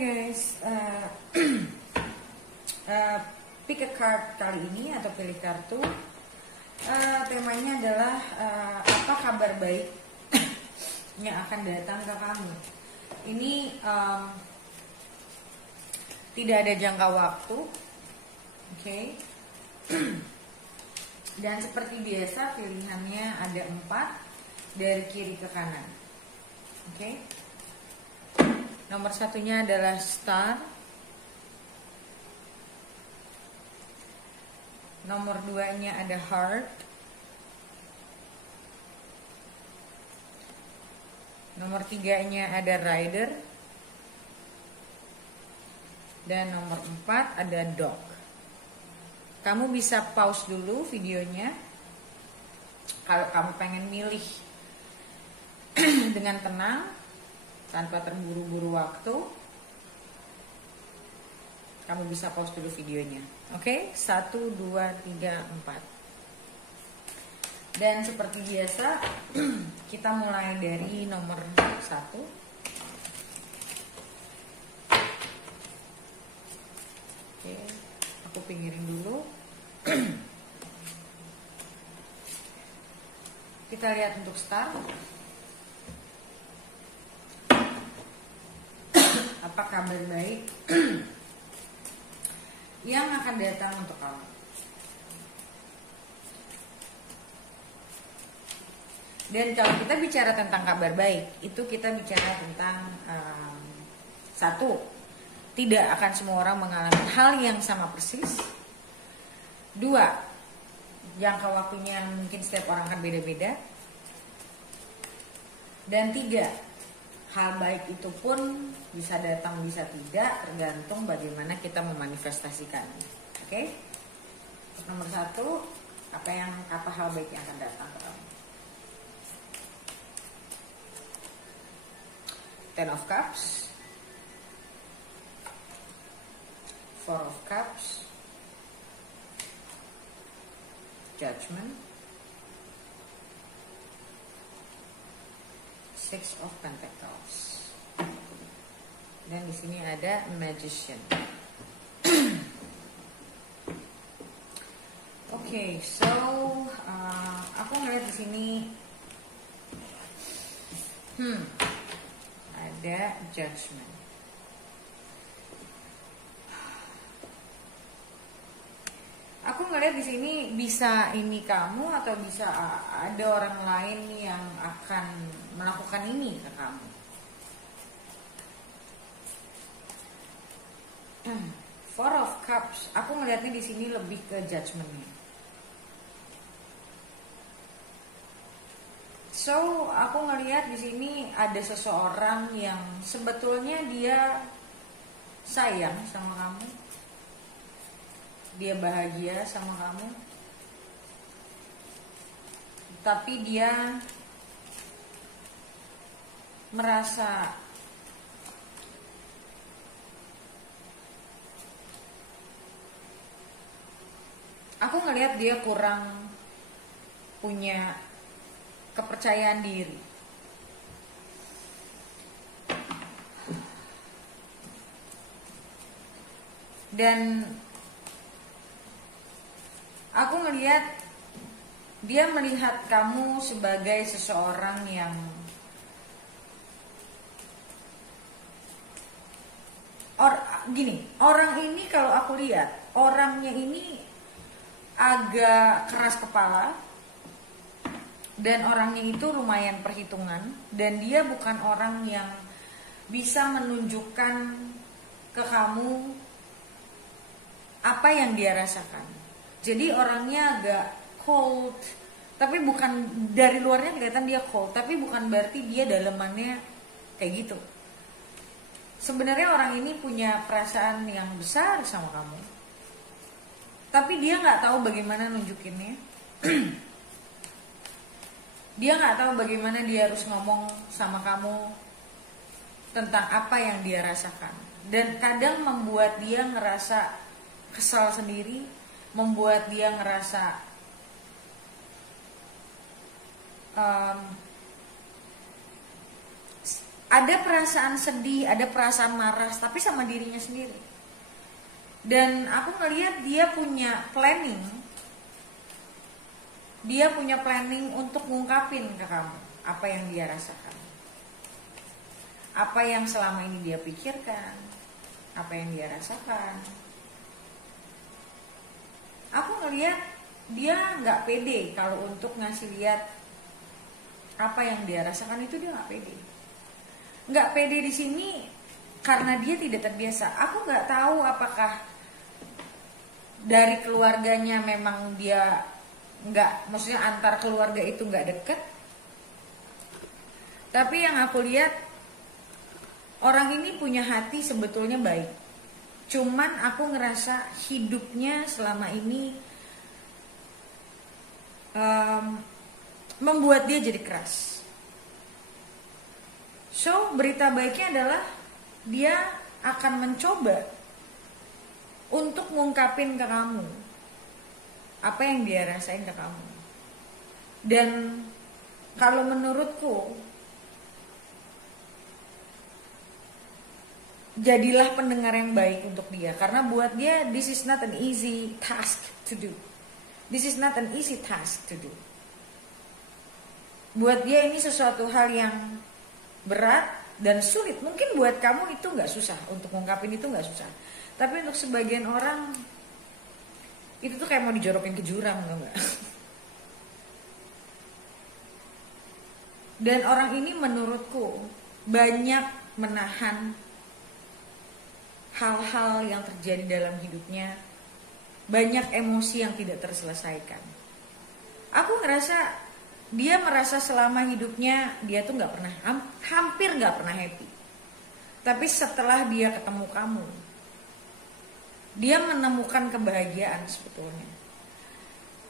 guys, pick a card kali ini atau pilih kartu. Temanya adalah apa kabar baik yang akan datang ke kamu. Ini tidak ada jangka waktu, oke? Dan seperti biasa pilihannya ada 4 dari kiri ke kanan, oke? Nomor satunya adalah star. Nomor 2-nya ada heart. Nomor 3-nya ada rider. Dan nomor 4 ada dog. Kamu bisa pause dulu videonya kalau kamu pengen milih dengan tenang tanpa terburu-buru waktu. Kamu bisa pause dulu videonya. Oke, 1, 2, 3, 4. Dan seperti biasa kita mulai dari nomor 1. Oke, aku pinggirin dulu. Kita lihat untuk star. Apa kabar baik yang akan datang untuk kamu? Dan kalau kita bicara tentang kabar baik, itu kita bicara tentang satu, tidak akan semua orang mengalami hal yang sama persis. 2, jangka waktunya mungkin setiap orang akan beda-beda. Dan 3, hal baik itu pun bisa datang bisa tidak, tergantung bagaimana kita memanifestasikannya. Oke? Nomor 1, apa hal baik yang akan datang ke kamu? Ten of Cups, 4 of Cups, Judgment, 6 of Pentacles. Dan di sini ada Magician. Oke, so aku ngeliat di sini ada Judgment. Aku ngeliat di sini bisa ini kamu atau bisa ada orang lain yang akan melakukan ini ke kamu. Four of Cups, aku ngeliatnya di sini lebih ke judgment-nya. So, aku ngeliat di sini ada seseorang yang sebetulnya dia sayang sama kamu. Dia bahagia sama kamu. Tapi dia merasa aku ngelihat dia kurang punya kepercayaan diri. Dan aku ngelihat dia melihat kamu sebagai seseorang yang orang ini kalau aku lihat orangnya ini agak keras kepala dan orangnya itu lumayan perhitungan, dan dia bukan orang yang bisa menunjukkan ke kamu apa yang dia rasakan. Jadi orangnya agak cold, tapi bukan dari luarnya kelihatan dia cold, tapi bukan berarti dia dalemannya kayak gitu. Sebenarnya orang ini punya perasaan yang besar sama kamu, tapi dia nggak tahu bagaimana nunjukinnya. Dia nggak tahu bagaimana dia harus ngomong sama kamu tentang apa yang dia rasakan, dan kadang membuat dia ngerasa kesal sendiri, membuat dia ngerasa ada perasaan sedih, ada perasaan marah, tapi sama dirinya sendiri. Dan aku ngelihat dia punya planning. Dia punya planning untuk ngungkapin ke kamu apa yang dia rasakan. Apa yang selama ini dia pikirkan, apa yang dia rasakan. Aku ngelihat dia nggak pede kalau untuk ngasih lihat apa yang dia rasakan, itu dia nggak pede. Nggak pede di sini karena dia tidak terbiasa. Aku nggak tahu apakah dari keluarganya memang dia nggak, maksudnya antar keluarga itu nggak deket. Tapi yang aku lihat, orang ini punya hati sebetulnya baik. Cuman aku ngerasa hidupnya selama ini membuat dia jadi keras. So, berita baiknya adalah dia akan mencoba untuk ngungkapin ke kamu apa yang dia rasain ke kamu. Dan kalau menurutku, jadilah pendengar yang baik untuk dia. Karena buat dia, this is not an easy task to do. This is not an easy task to do. Buat dia ini sesuatu hal yang berat dan sulit. Mungkin buat kamu itu gak susah, untuk ngungkapin itu gak susah. Tapi untuk sebagian orang, itu tuh kayak mau dijorokin ke jurang, tau gak? Dan orang ini menurutku banyak menahan hal-hal yang terjadi dalam hidupnya, banyak emosi yang tidak terselesaikan. Aku ngerasa dia merasa selama hidupnya dia tuh nggak pernah, hampir nggak pernah happy. Tapi setelah dia ketemu kamu, dia menemukan kebahagiaan sebetulnya.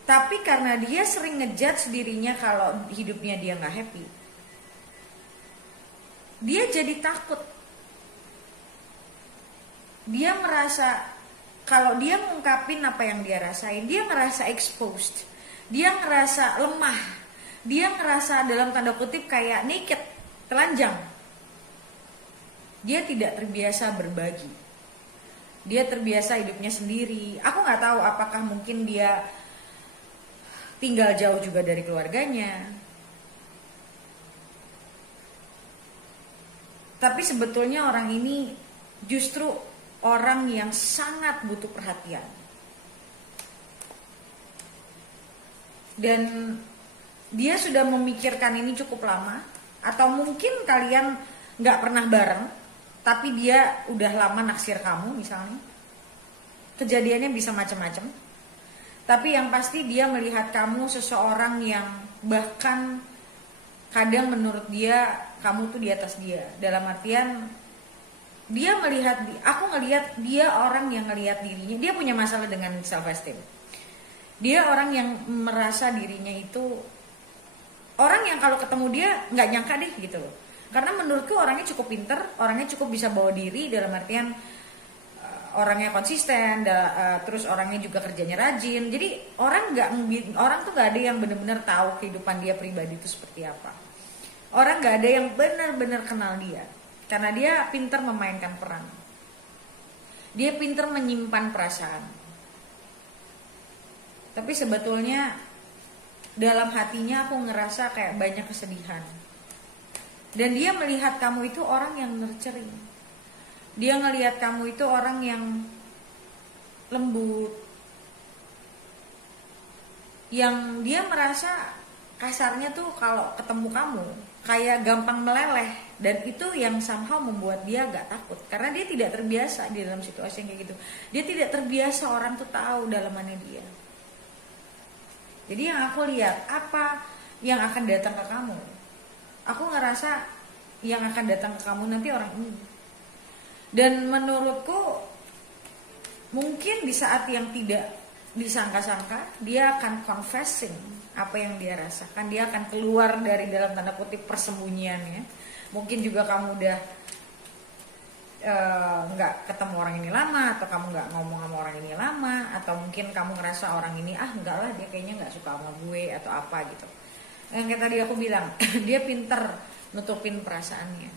Tapi karena dia sering ngejudge dirinya kalau hidupnya dia nggak happy, dia jadi takut. Dia merasa kalau dia ngungkapin apa yang dia rasain, dia ngerasa exposed, dia ngerasa lemah, dia ngerasa dalam tanda kutip kayak naked, telanjang. Dia tidak terbiasa berbagi. Dia terbiasa hidupnya sendiri. Aku nggak tahu apakah mungkin dia tinggal jauh juga dari keluarganya. Tapi sebetulnya orang ini justru orang yang sangat butuh perhatian. Dan dia sudah memikirkan ini cukup lama. Atau mungkin kalian gak pernah bareng, tapi dia udah lama naksir kamu misalnya. Kejadiannya bisa macam-macam. Tapi yang pasti dia melihat kamu seseorang yang bahkan kadang menurut dia kamu tuh di atas dia. Dalam artian dia melihat, aku ngelihat dia orang yang ngelihat dirinya, dia punya masalah dengan self esteem. Dia orang yang merasa dirinya itu orang yang kalau ketemu dia nggak nyangka deh gitu loh. Karena menurutku orangnya cukup pinter, orangnya cukup bisa bawa diri, dalam artian orangnya konsisten, terus orangnya juga kerjanya rajin. Jadi orang tuh nggak ada yang benar-benar tahu kehidupan dia pribadi itu seperti apa. Orang nggak ada yang benar-benar kenal dia. Karena dia pintar memainkan peran. Dia pintar menyimpan perasaan. Tapi sebetulnya dalam hatinya aku ngerasa kayak banyak kesedihan. Dan dia melihat kamu itu orang yang nurturing. Dia ngelihat kamu itu orang yang lembut. Yang dia merasa kasarnya tuh kalau ketemu kamu kayak gampang meleleh, dan itu yang somehow membuat dia gak takut karena dia tidak terbiasa di dalam situasi yang kayak gitu. Dia tidak terbiasa orang tuh tahu dalamannya dia. Jadi yang aku lihat, apa yang akan datang ke kamu, aku ngerasa yang akan datang ke kamu nanti orang ini. Dan menurutku mungkin di saat yang tidak disangka-sangka dia akan confessing apa yang dia rasakan. Dia akan keluar dari dalam tanda kutip persembunyiannya. Mungkin juga kamu udah nggak ketemu orang ini lama, atau kamu nggak ngomong sama orang ini lama, atau mungkin kamu ngerasa orang ini enggak lah, dia kayaknya nggak suka sama gue atau apa gitu. Yang kayak tadi aku bilang dia pinter nutupin perasaannya.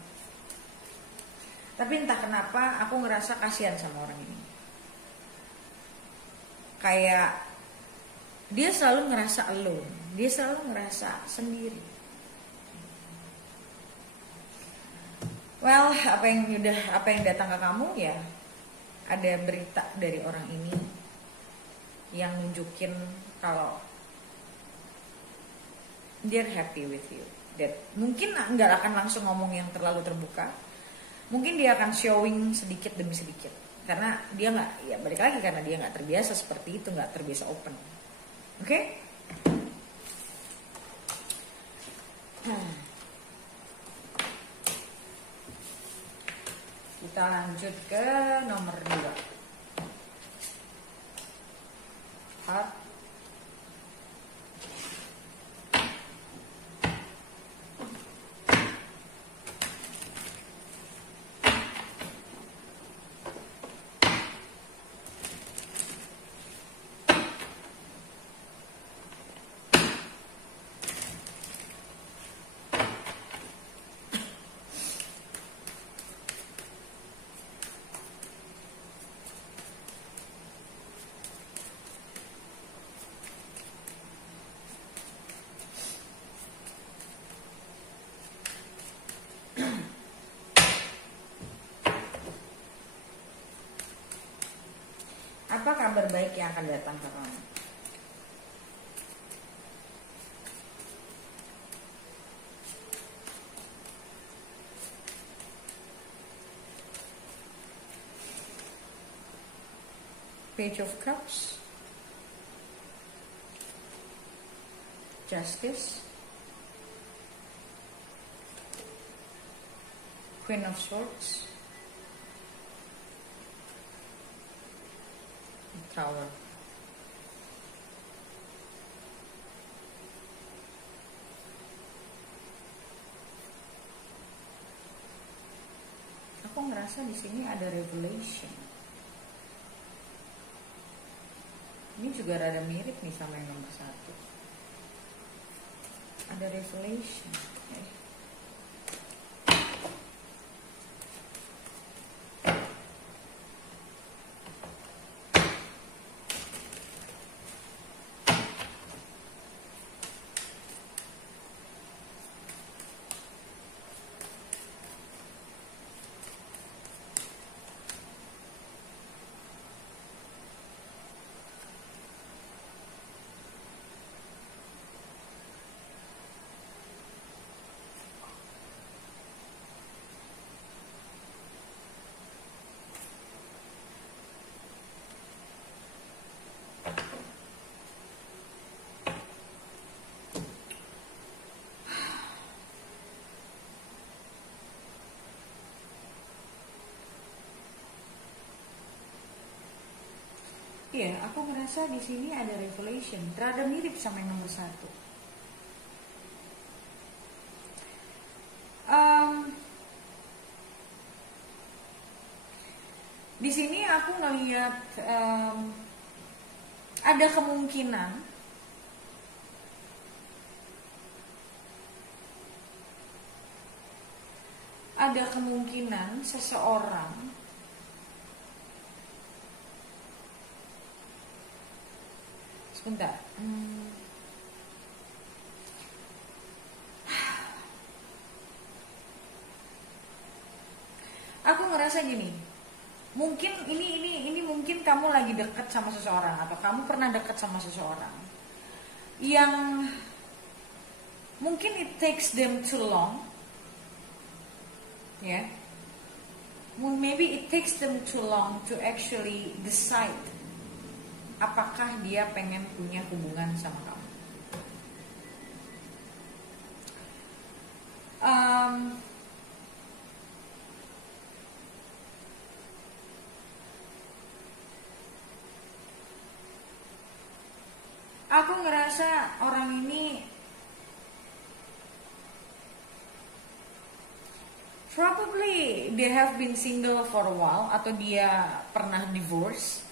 Tapi entah kenapa aku ngerasa kasihan sama orang ini. Kayak dia selalu ngerasa alone, dia selalu ngerasa sendiri. Well, apa yang datang ke kamu ya, ada berita dari orang ini yang nunjukin kalau they're happy with you. That mungkin nggak akan langsung ngomong yang terlalu terbuka, mungkin dia akan showing sedikit demi sedikit, karena dia nggak, ya balik lagi karena dia nggak terbiasa seperti itu, nggak terbiasa open. Oke? Kita lanjut ke nomor 2. Heart. Apa kabar baik yang akan datang ke kamu? Page of Cups, Justice, Queen of Swords, Tower. Aku ngerasa di sini ada revelation. Ini juga rada mirip nih sama yang nomor 1. Ada revelation. Okay. Iya, aku merasa di sini ada revelation, rada mirip sama yang nomor 1. Di sini aku ngelihat ada kemungkinan seseorang sebentar. Aku ngerasa gini. Mungkin ini mungkin kamu lagi dekat sama seseorang atau kamu pernah dekat sama seseorang yang mungkin it takes them too long. Ya. Yeah. Maybe it takes them too long to actually decide apakah dia pengen punya hubungan sama kamu. Aku ngerasa orang ini probably they have been single for a while atau dia pernah divorce.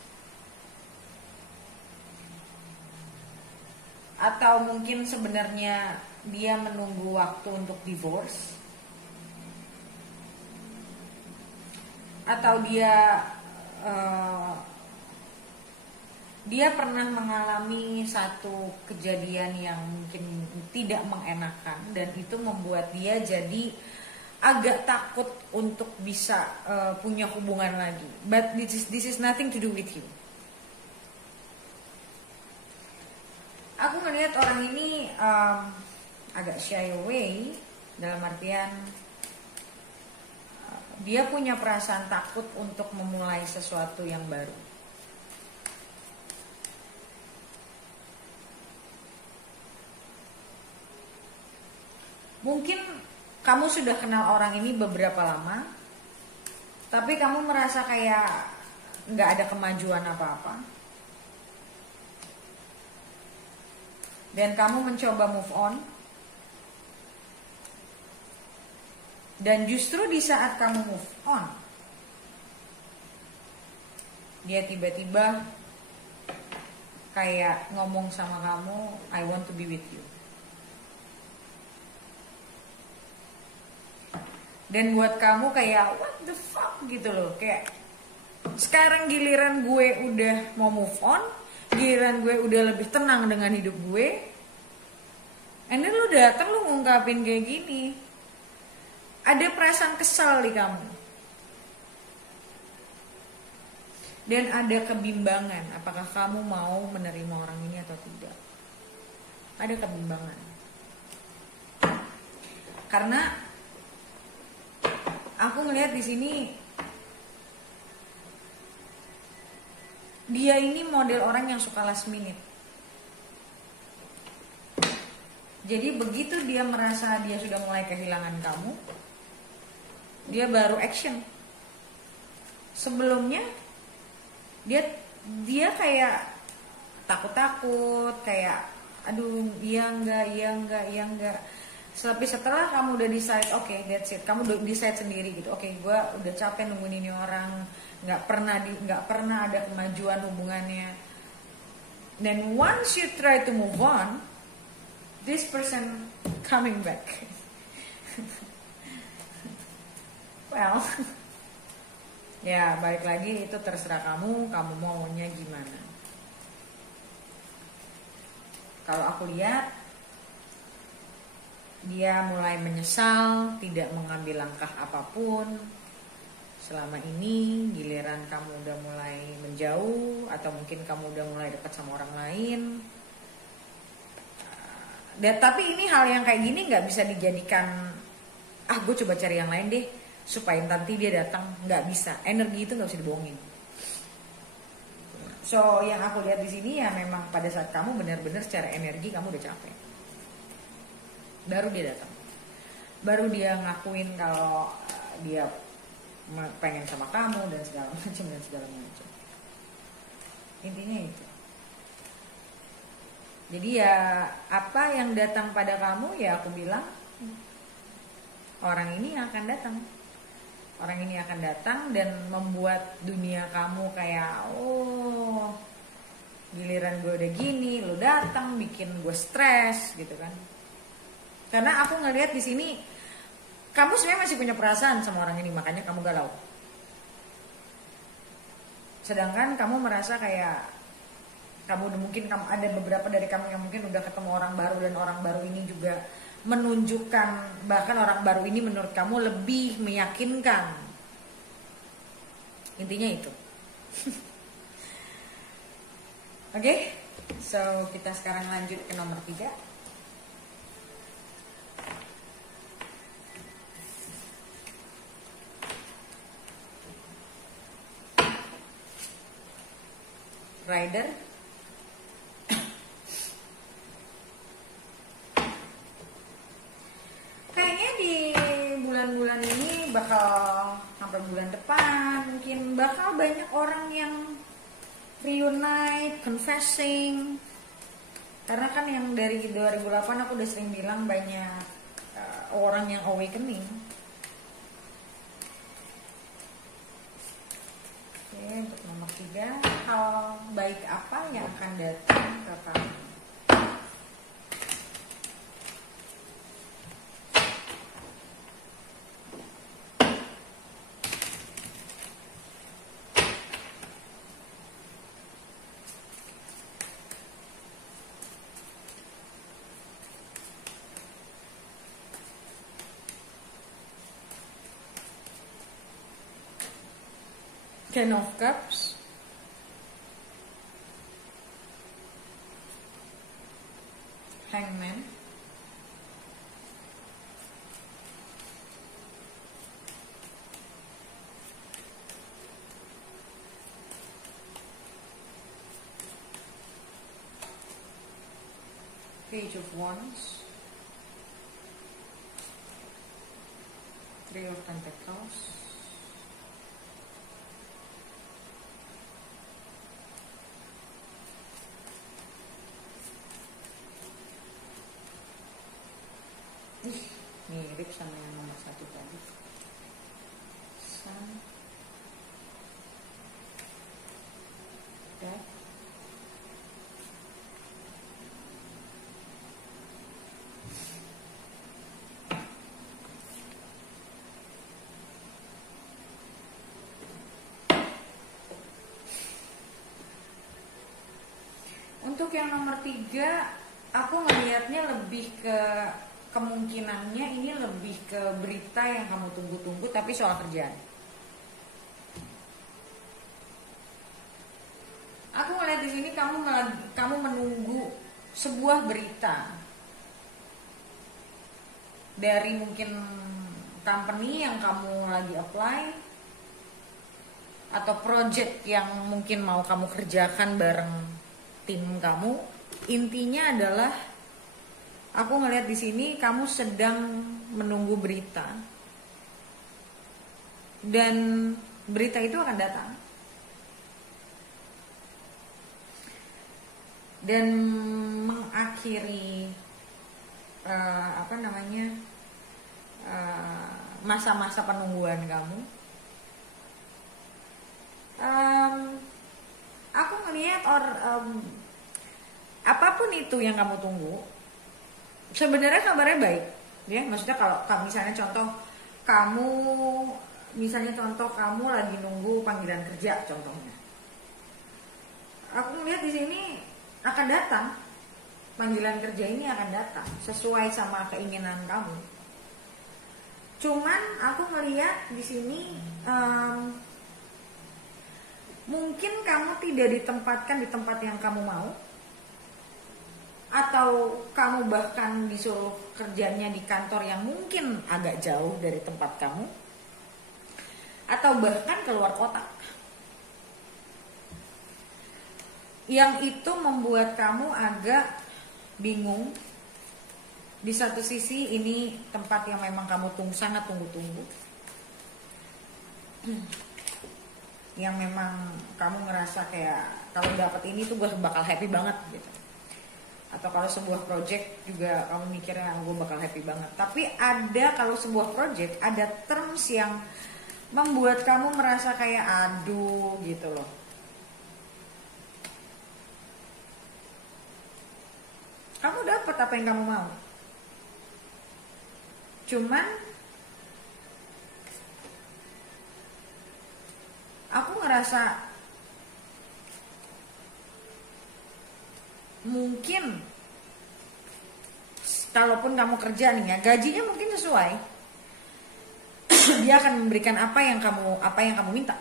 Atau mungkin sebenarnya dia menunggu waktu untuk divorce. atau dia pernah mengalami satu kejadian yang mungkin tidak mengenakan dan itu membuat dia jadi agak takut untuk bisa punya hubungan lagi. But this is nothing to do with you. Aku melihat orang ini agak shy away, dalam artian dia punya perasaan takut untuk memulai sesuatu yang baru. Mungkin kamu sudah kenal orang ini beberapa lama, tapi kamu merasa kayak nggak ada kemajuan apa-apa. Dan kamu mencoba move on. Dan justru di saat kamu move on, dia tiba-tiba kayak ngomong sama kamu, I want to be with you. Dan buat kamu kayak what the fuck gitu loh. Kayak sekarang giliran gue udah mau move on, giliran gue udah lebih tenang dengan hidup gue, and then lu datang lu ngungkapin kayak gini. Ada perasaan kesal di kamu. Dan ada kebimbangan, apakah kamu mau menerima orang ini atau tidak. Ada kebimbangan. Karena aku ngelihat di sini dia ini model orang yang suka last minute. Jadi begitu dia merasa dia sudah mulai kehilangan kamu, dia baru action. Sebelumnya dia kayak takut-takut, kayak aduh iya enggak. Tapi setelah kamu udah decide, okay, that's it. Kamu udah decide sendiri gitu. Okay, gue udah capek nungguin ini orang, nggak pernah ada kemajuan hubungannya. Then once you try to move on, this person coming back. Well, ya balik lagi itu terserah kamu maunya gimana. Kalau aku lihat dia mulai menyesal, tidak mengambil langkah apapun selama ini. Giliran kamu udah mulai menjauh atau mungkin kamu udah mulai dekat sama orang lain. Tapi ini hal yang kayak gini nggak bisa dijadikan gue coba cari yang lain deh supaya nanti dia datang. Nggak bisa, energi itu nggak bisa dibohongin. So yang aku lihat di sini ya memang pada saat kamu benar-benar secara energi kamu udah capek, baru dia datang, baru dia ngakuin kalau dia pengen sama kamu dan segala macam. Intinya itu. Jadi ya apa yang datang pada kamu ya aku bilang orang ini akan datang. Orang ini akan datang dan membuat dunia kamu kayak giliran gue udah gini, lu datang bikin gue stres gitu kan. Karena aku ngelihat di sini kamu sebenarnya masih punya perasaan sama orang ini, makanya kamu galau. Sedangkan kamu merasa kayak mungkin ada beberapa dari kamu yang mungkin udah ketemu orang baru dan orang baru ini juga menunjukkan, bahkan orang baru ini menurut kamu lebih meyakinkan. Intinya itu. Oke, so kita sekarang lanjut ke nomor 3. Rider. Kayaknya di bulan-bulan ini bakal sampai bulan depan mungkin bakal banyak orang yang reunite, confessing. Karena kan yang dari 2008 aku udah sering bilang banyak orang yang awakening. Oke, untuk nomor 3, hal baik apa yang akan datang ke kamu? Ten of Cups, Hangman, Page of Wands, Three of Pentacles, mirip sama yang nomor 1 tadi. Sun, Death, untuk yang nomor 3, aku ngelihatnya lebih ke kemungkinannya ini lebih ke berita yang kamu tunggu-tunggu tapi soal kerjaan. Aku ngelihat di sini kamu menunggu sebuah berita dari mungkin company yang kamu lagi apply atau project yang mungkin mau kamu kerjakan bareng tim kamu. Intinya adalah aku ngelihat di sini kamu sedang menunggu berita dan berita itu akan datang dan mengakhiri masa-masa penungguan kamu. Aku ngelihat apapun itu yang kamu tunggu, sebenarnya kabarnya baik, ya. Maksudnya kalau misalnya contoh kamu lagi nunggu panggilan kerja, contohnya. Aku melihat di sini akan datang, panggilan kerja ini akan datang sesuai sama keinginan kamu. Cuman aku melihat di sini mungkin kamu tidak ditempatkan di tempat yang kamu mau, atau kamu bahkan disuruh kerjanya di kantor yang mungkin agak jauh dari tempat kamu, atau bahkan keluar kota. Yang itu membuat kamu agak bingung. Di satu sisi ini tempat yang memang kamu sangat tunggu-tunggu, yang memang kamu ngerasa kayak kalau dapat ini tuh gue bakal happy banget gitu. Atau kalau sebuah project juga kamu mikirnya gue bakal happy banget. Tapi kalau sebuah project ada terms yang membuat kamu merasa kayak aduh gitu loh. Kamu dapat apa yang kamu mau, cuman aku ngerasa mungkin kalaupun kamu kerja nih ya, gajinya mungkin sesuai. Dia akan memberikan apa yang kamu minta.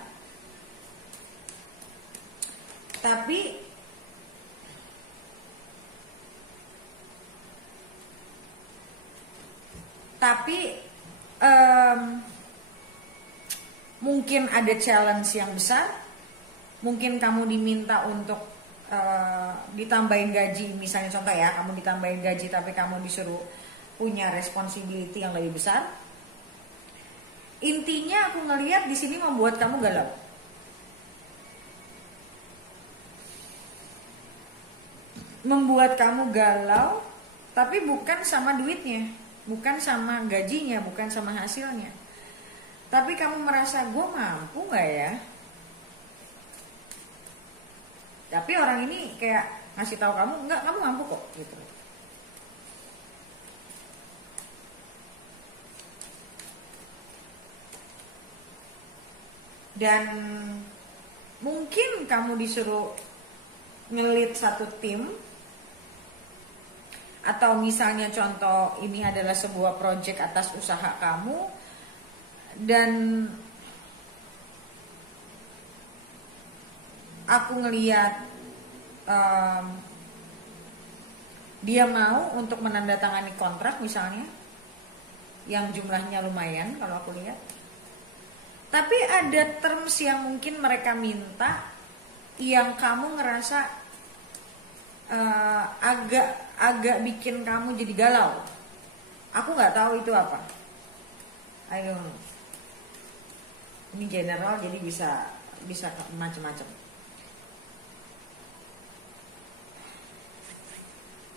Tapi mungkin ada challenge yang besar. Mungkin kamu diminta untuk ditambahin gaji, misalnya contoh ya, kamu ditambahin gaji tapi kamu disuruh punya responsibility yang lebih besar. Intinya aku ngelihat di sini membuat kamu galau. Membuat kamu galau, tapi bukan sama duitnya, bukan sama gajinya, bukan sama hasilnya. Tapi kamu merasa gue mampu gak ya? Tapi orang ini kayak ngasih tahu kamu, enggak, kamu mampu kok gitu. Dan mungkin kamu disuruh ngelit satu tim, atau misalnya contoh ini adalah sebuah project atas usaha kamu, dan aku ngelihat dia mau untuk menandatangani kontrak misalnya yang jumlahnya lumayan kalau aku lihat. Tapi ada terms yang mungkin mereka minta yang kamu ngerasa agak bikin kamu jadi galau. Aku nggak tahu itu apa. I don't know. Ini general jadi bisa macam-macam.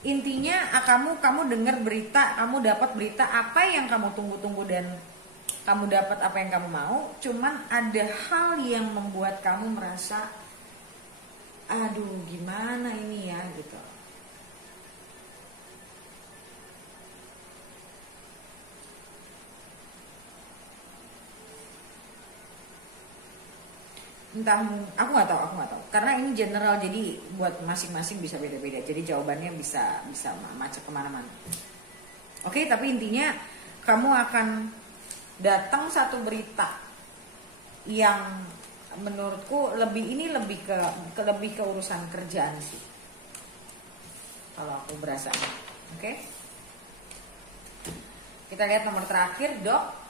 Intinya kamu dengar berita, kamu dapat berita apa yang kamu tunggu-tunggu dan kamu dapat apa yang kamu mau. Cuman ada hal yang membuat kamu merasa, aduh gimana ini ya gitu. Entah, aku nggak tahu karena ini general jadi buat masing-masing bisa beda-beda, jadi jawabannya bisa macet kemana-mana. Oke, tapi intinya kamu akan datang satu berita yang menurutku lebih ke urusan kerjaan sih kalau aku berasa. Oke, kita lihat nomor terakhir, Dok.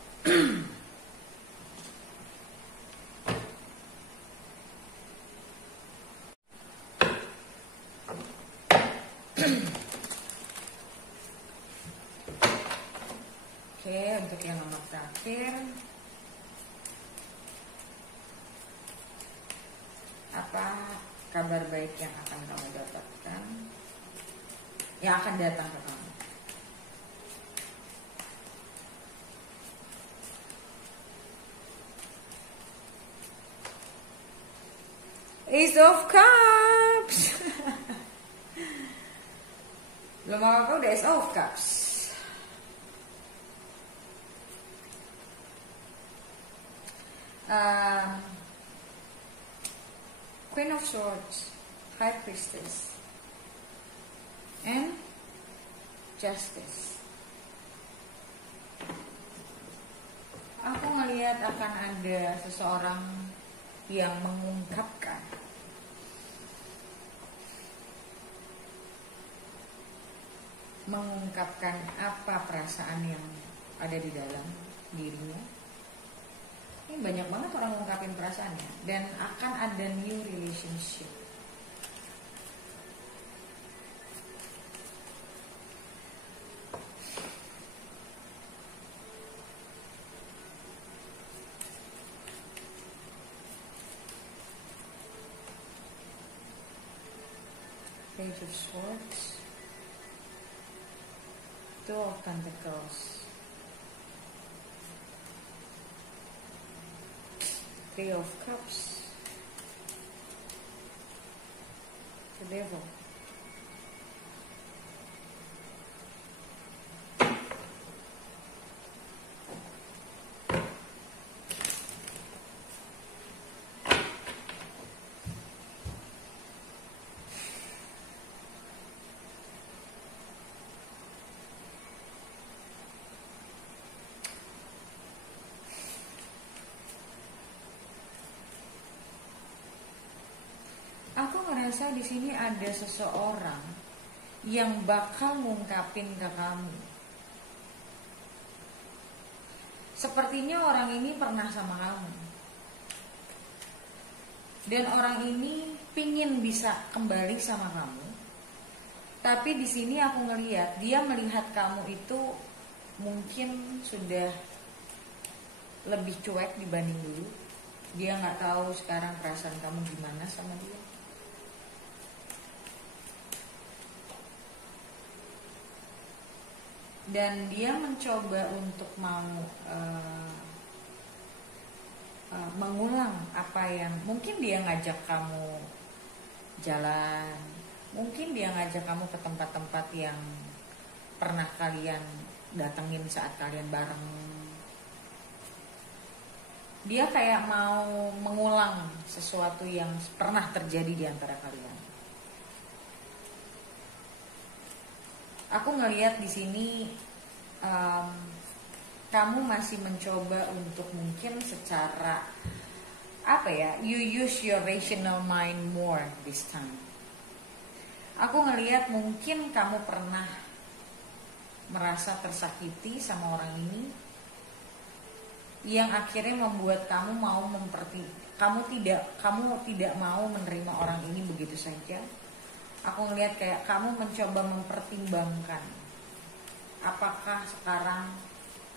Oke, untuk yang nomor terakhir, apa kabar baik yang akan kamu dapatkan, yang akan datang ke kamu? Ace of Cups. Belum apa-apa udah Ace of Cups. Queen of Swords, High Priestess, and Justice. Aku ngelihat akan ada seseorang yang mengungkapkan apa perasaan yang ada di dalam dirinya. Ini banyak banget orang mengungkapin perasaannya, dan akan ada new relationship. Page of Swords, Two of Pentacles, Three of Cups, the Devil. Aku ngerasa di sini ada seseorang yang bakal ngungkapin ke kamu. Sepertinya orang ini pernah sama kamu, dan orang ini pingin bisa kembali sama kamu. Tapi di sini aku ngelihat dia melihat kamu itu mungkin sudah lebih cuek dibanding dulu. Dia nggak tahu sekarang perasaan kamu gimana sama dia. Dan dia mencoba untuk mau mengulang apa yang mungkin dia ngajak kamu jalan, mungkin dia ngajak kamu ke tempat-tempat yang pernah kalian datengin saat kalian bareng. Dia kayak mau mengulang sesuatu yang pernah terjadi di antara kalian. Aku ngelihat di sini kamu masih mencoba untuk mungkin secara apa ya, you use your rational mind more this time. Aku ngelihat mungkin kamu pernah merasa tersakiti sama orang ini, yang akhirnya membuat kamu tidak mau menerima orang ini begitu saja. Aku ngelihat kayak kamu mencoba mempertimbangkan, apakah sekarang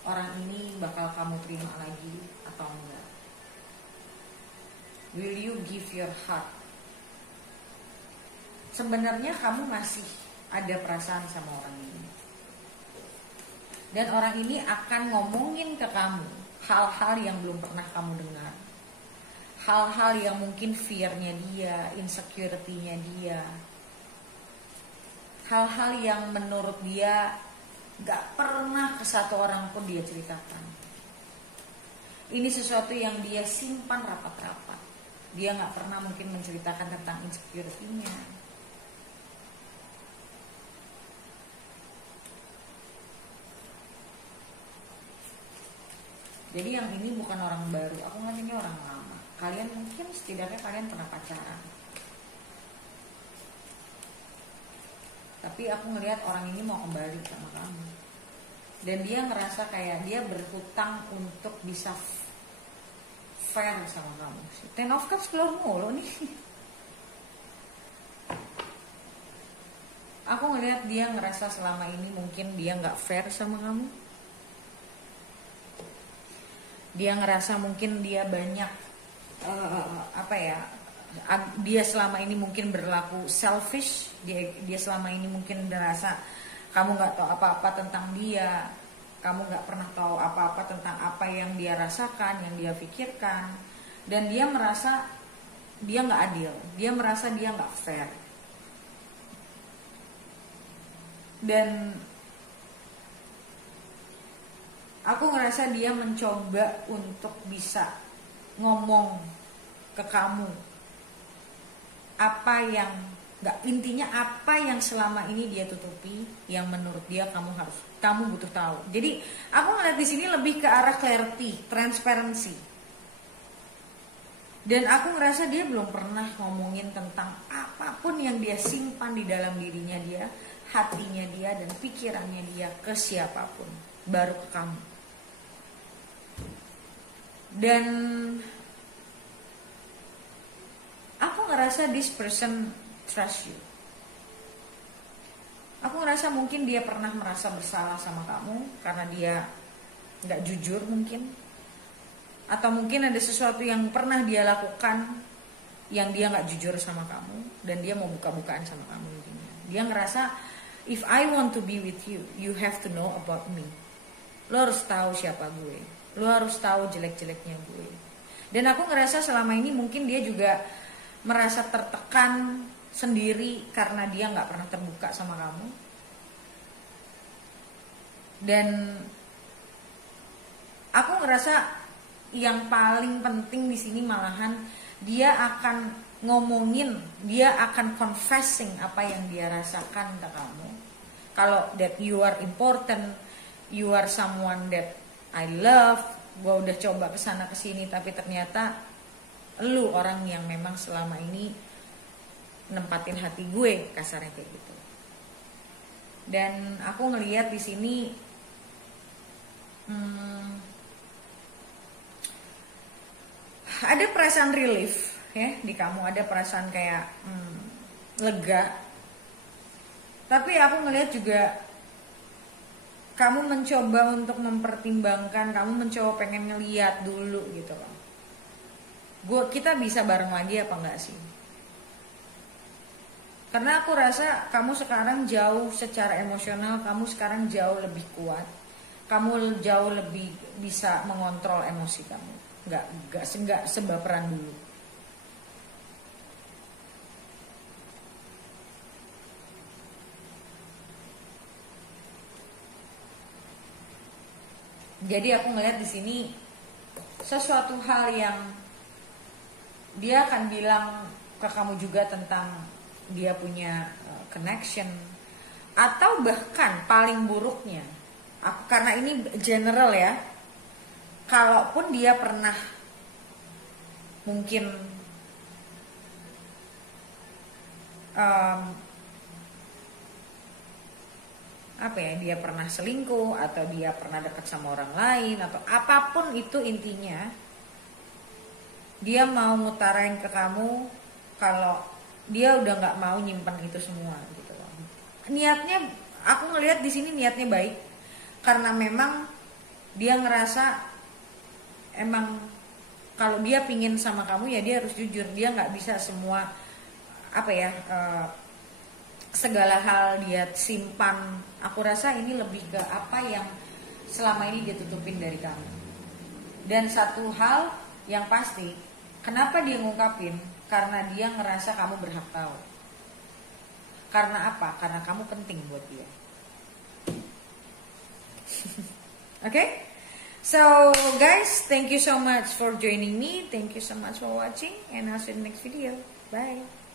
orang ini bakal kamu terima lagi atau enggak. Will you give your heart? Sebenarnya kamu masih ada perasaan sama orang ini, dan orang ini akan ngomongin ke kamu hal-hal yang belum pernah kamu dengar, hal-hal yang mungkin fear-nya dia, insecurity-nya dia, hal-hal yang menurut dia gak pernah ke satu orang pun dia ceritakan. Ini sesuatu yang dia simpan rapat-rapat. Dia gak pernah mungkin menceritakan tentang insecurity-nya. Jadi yang ini bukan orang baru, aku ngeliat ini orang lama. Kalian mungkin setidaknya kalian pernah pacaran. Tapi aku ngelihat orang ini mau kembali sama kamu. Dan dia ngerasa kayak dia berhutang untuk bisa fair sama kamu. Ten of Cups keluar mulu nih. Aku ngelihat dia ngerasa selama ini mungkin dia gak fair sama kamu. Dia ngerasa mungkin dia banyak dia selama ini mungkin berlaku selfish. Dia selama ini mungkin merasa kamu gak tahu apa-apa tentang dia, kamu gak pernah tahu apa-apa tentang apa yang dia rasakan, yang dia pikirkan. Dan dia merasa dia gak adil, dia merasa dia gak fair. Dan aku ngerasa dia mencoba untuk bisa ngomong ke kamu apa yang intinya apa yang selama ini dia tutupi, yang menurut dia kamu butuh tahu. Jadi aku ngeliat di sini lebih ke arah clarity, transparency. Dan aku ngerasa dia belum pernah ngomongin tentang apapun yang dia simpan di dalam dirinya dia, hatinya dia dan pikirannya dia ke siapapun, baru ke kamu. Dan aku ngerasa this person trust you. Aku ngerasa mungkin dia pernah merasa bersalah sama kamu karena dia gak jujur mungkin. Atau mungkin ada sesuatu yang pernah dia lakukan yang dia gak jujur sama kamu, dan dia mau buka-bukaan sama kamu. Dia ngerasa if I want to be with you, you have to know about me. Lo harus tahu siapa gue, lo harus tahu jelek-jeleknya gue. Dan aku ngerasa selama ini mungkin dia juga merasa tertekan sendiri karena dia gak pernah terbuka sama kamu. Dan aku ngerasa yang paling penting di sini malahan dia akan ngomongin, dia akan confessing apa yang dia rasakan ke kamu. Kalau that you are important, you are someone that I love, gue udah coba kesana kesini tapi ternyata lu orang yang memang selama ini nempatin hati gue, kasarnya kayak gitu. Dan aku ngelihat di sini ada perasaan relief ya di kamu, ada perasaan kayak lega. Tapi aku ngelihat juga kamu mencoba untuk mempertimbangkan, kamu mencoba pengen ngeliat dulu gitu loh. Kita bisa bareng lagi apa enggak sih? Karena aku rasa kamu sekarang jauh secara emosional, kamu sekarang jauh lebih kuat. Kamu jauh lebih bisa mengontrol emosi kamu. Enggak sebaperan dulu. Jadi aku ngeliat di sini sesuatu hal yang dia akan bilang ke kamu juga tentang dia punya connection, atau bahkan paling buruknya, karena ini general ya, kalaupun dia pernah mungkin apa ya, dia pernah selingkuh atau dia pernah dekat sama orang lain atau apapun itu, intinya dia mau ngutarain ke kamu kalau dia udah nggak mau nyimpen itu semua gitu loh. Niatnya, aku ngelihat di sini niatnya baik, karena memang dia ngerasa emang kalau dia pingin sama kamu ya dia harus jujur. Dia nggak bisa semua apa ya, segala hal dia simpan. Aku rasa ini lebih ke apa yang selama ini dia tutupin dari kamu. Dan satu hal yang pasti, kenapa dia ngungkapin? Karena dia ngerasa kamu berhak tahu. Karena apa? Karena kamu penting buat dia. Okay? So guys, thank you so much for joining me. Thank you so much for watching, and I'll see you in the next video. Bye.